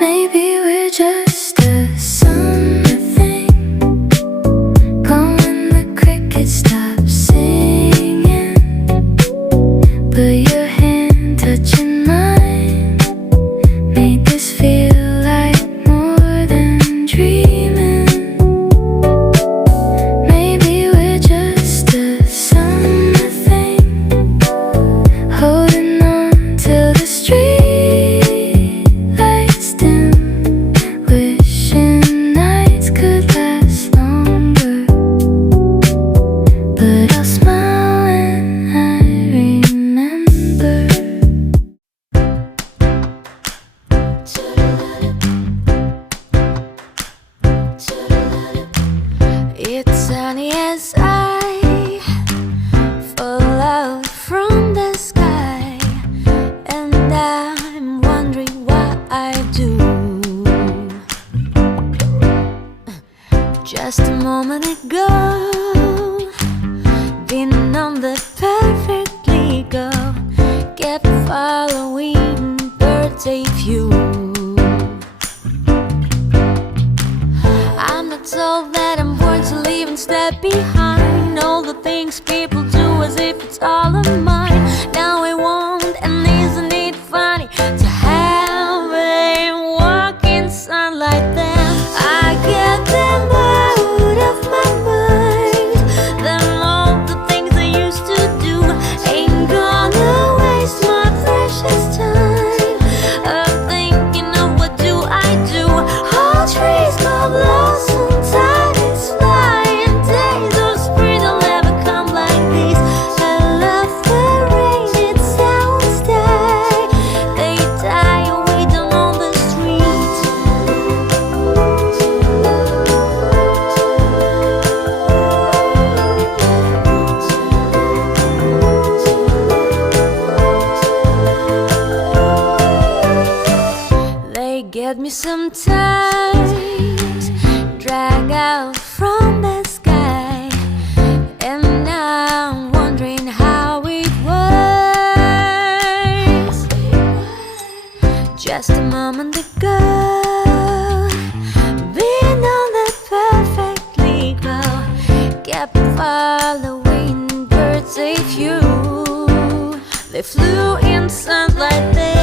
Maybe we're just a summer thing. Calling the crickets stop singing, but your hand touching mine made this feel like more than dreaming. Maybe we're just a summer thing, holding on till the street lights dim, wishing nights could last longer. But I'll smile when I remember. It's sunny as I fall out from the sky, and I'm wondering what I do. Just a moment ago, didn't know that perfectly go, kept following birthday view. I'm not told that I'm born to leave and step behind all the things people do as if it's all of mine. Now I want, and isn't it funny to have a walk in sunlight? Then I get them out of my mind. Then all the things I used to do ain't gonna waste my precious time of thinking of what do I do. All trees go blossom, time is flying, days of spring will never come like this. I love the rain, it sounds die. They die away down on the street. They get me sometimes, drag out from the sky, and I'm wondering how it was. Just a moment ago, being on the perfectly glow, kept following birds a few. They flew in sunlight. They